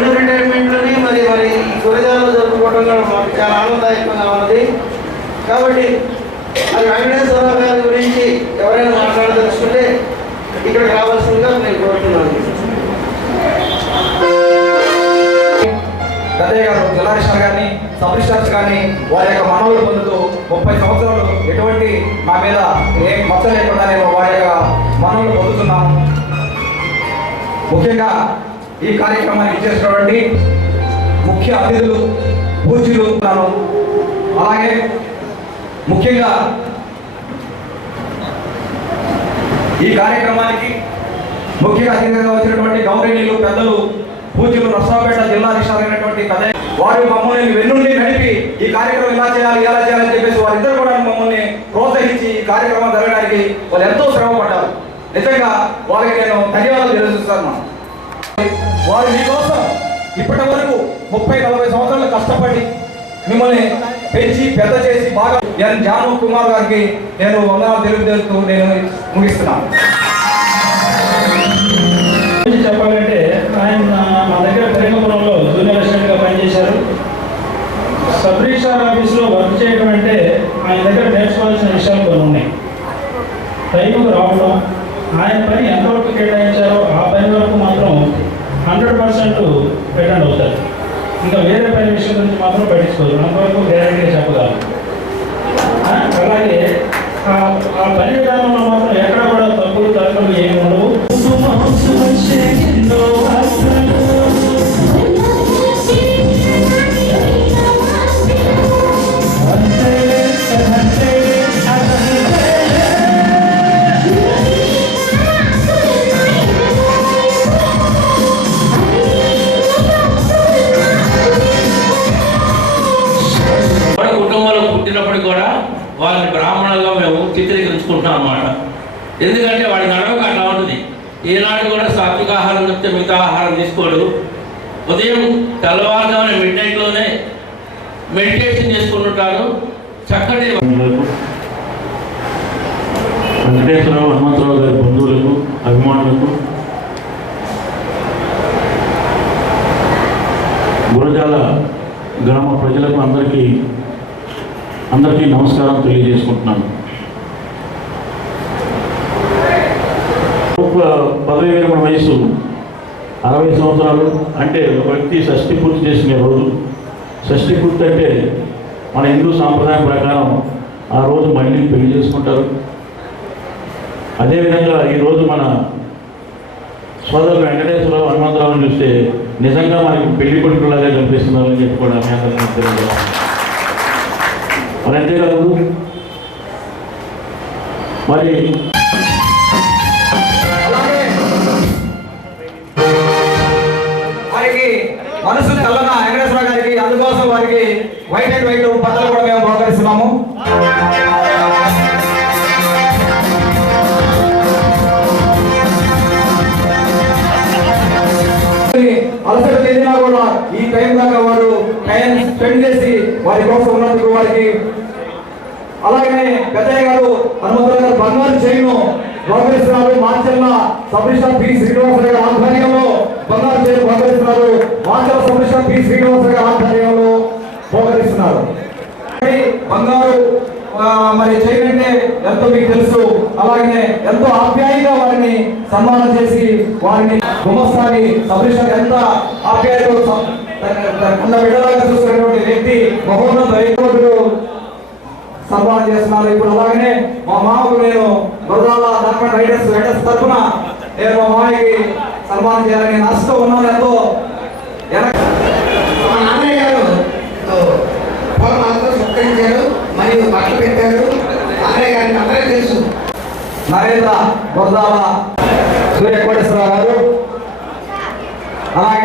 రెండు రిటైర్మెంట్లని మరి గురజాలలో జరుపుకోవడం కూడా మాకు చాలా ఆనందదాయకంగా ఉన్నది. కాబట్టి మరి వెంకటేశ్వరరావు గారి గురించి ఎవరైనా మాట్లాడదలుచుకుంటే ఇక్కడికి రావాల్సిందిగా నేను కోరుతున్నాను. గద్దయ్య గారు జిల్లా రిజిస్టర్ గారిని, సబ్ రిజిస్టర్స్ కానీ వారి యొక్క మనవులు పొందుతూ 30 సంవత్సరాలు ఎటువంటి మా మీద ఏం మచ్చ లేకుండా నేను వారి యొక్క మనవులు పొందుతున్నాను. ముఖ్యంగా ఈ కార్యక్రమాన్ని ఇచ్చేసినటువంటి ముఖ్య అతిథులు పూజ్యులు ఉన్నాను. అలాగే ముఖ్యంగా ఈ కార్యక్రమానికి ముఖ్య అతిథిగా వచ్చినటువంటి గౌరవనీయులు పెద్దలు పూజ్యులు నర్సాపేట జిల్లా అధికారి అయినటువంటి కథ వారు మమ్మల్ని వెన్నుండి నడిపి ఈ కార్యక్రమం ఎలా చేయాలని చెప్పేసి వారిద్దరు కూడా మమ్మల్ని ప్రోత్సహించి ఈ కార్యక్రమం జరగడానికి వాళ్ళు ఎంతో శ్రమపడ్డారు. నిజంగా వారికి నేను ధన్యవాదాలు తెలియజేస్తున్నాను. వారు మీకోసం ఇప్పటి వరకు 30-40 సంవత్సరాలు కష్టపడి మిమ్మల్ని పెంచి పెద్ద చేసి బాగా ఎన్ జాను కుమార్ గారికి నేను వందనాలు తెలియజేస్తూ నేను ముగిస్తున్నాను. చెప్పాలంటే ఆయన మా దగ్గర పెరంగపురంలో జూనియర్ అసిస్టెంట్గా పనిచేశారు. సబ్ రిజిస్ట్రార్ ఆఫీస్లో వర్క్ చేయడం అంటే ఆయన దగ్గర నేర్చుకోవాల్సిన విషయాలు కొన్ని ఉన్నాయి. టైంకు రావడం, ఆయన పని ఎంతవరకు కేటాయించారో ఆ పని వరకు మాత్రం 100% అటెండ్ అవుతారు. ఇంకా వేరే పని విషయం గురించి మాత్రం పట్టించుకోరు. అంతవరకు గ్యారెంటీగా చెప్పగలరు. అలాగే ఆ పని విధానంలో మాత్రం ఎక్కడ కూడా తప్పులు తరగలు ఏమి ఉండవు. కుటుంబంలో పుట్టినప్పుడు కూడా వాళ్ళని బ్రాహ్మణుల్లో మేము చిత్రీకరించుకుంటాం అన్నమాట. ఎందుకంటే వాడి నడవక అట్లా ఉంటుంది. ఈనాడు కూడా సాత్విక ఆహారం చెప్తే మిగతా ఆహారం తీసుకోడు. ఉదయం తెల్లవారుజామున మిడ్నైట్లోనే మెడిటేషన్ చేసుకుంటుంటారు. చక్కటి వెంకటేశ్వరరావు హనుమంతరావు గారి బంధువులకు, అభిమానులకు, గురజాల గ్రామ ప్రజలకు అందరికీ నమస్కారం తెలియజేసుకుంటున్నాను. పదవి విరమణ వయసు 60 సంవత్సరాలు అంటే ఒక వ్యక్తి షష్ఠి పూర్తి చేసుకునే రోజు. షష్ఠి పూర్తి అంటే మన హిందూ సాంప్రదాయం ప్రకారం ఆ రోజు మళ్ళీ పెళ్లి చేసుకుంటారు. అదేవిధంగా ఈరోజు మన సోదరులు వెంకటేశ్వరరావు హనుమంతరావుని చూస్తే నిజంగా మనకి పెళ్లి కొడుకులాగా కనిపిస్తున్నారని చెప్పి కూడా మీ అందరికీ తెలియజేస్తాను. మరి అంతేకాదు మరి వారికి మనసు తెల్లన వెంకటేశ్వర గారికి అందుకోసం వారికి వైట్ అండ్ వైట్ బట్టలు కూడా మేము బహుకరిస్తున్నాము. అలసట చెందినా కూడా ఈ టైం దాకా వారు టైం స్పెండ్ చేసి వారి కోసం ఉన్నందుకు వారికి, అలాగనే పెద్దయ్య గారు హనుమంతరావు గారు బంగారు చైను బహుకరిస్తున్నారు. Macherla sub registrar P Srinivasarao గారి ఆధ్వర్యంలో బంగారు చైను బహుకరిస్తున్నారు. Macherla sub registrar P Srinivasarao గారి ఆధ్వర్యంలో బహుకరిస్తున్నారు. బంగారు మరి చైన్ అంటే ఎంతో మీకు తెలుసు. అలాగే ఎంతో ఆప్యాయంగా వారిని సన్మానం చేసి వారిని గుమస్తాని సబ్ రిజిస్ట్రార్ ఎంత ఆప్యాయతతో ఉన్న బిడ్డలాగా చూస్తున్నటువంటి వ్యక్తి మహోన్నత వైద్యుడు సన్మానం చేస్తున్నారు. ఇప్పుడు అలాగనే మా మామకు నేను గురజాల డాక్టర్ రైడర్స్ తరఫున నేను మా మామకి సన్మానం చేయాలని ఆశతో ఉన్నాను. ఎంతో మా నాన్నయ్య గారు పొలమాలతో సత్కరించారు మరియు బట్టలు పెట్టారు. నాన్నయ్య గారికి అందరికీ తెలుసు. నరేంద్ర గురజాల సూర్య కోటేశ్వరరావు గారు అలాగే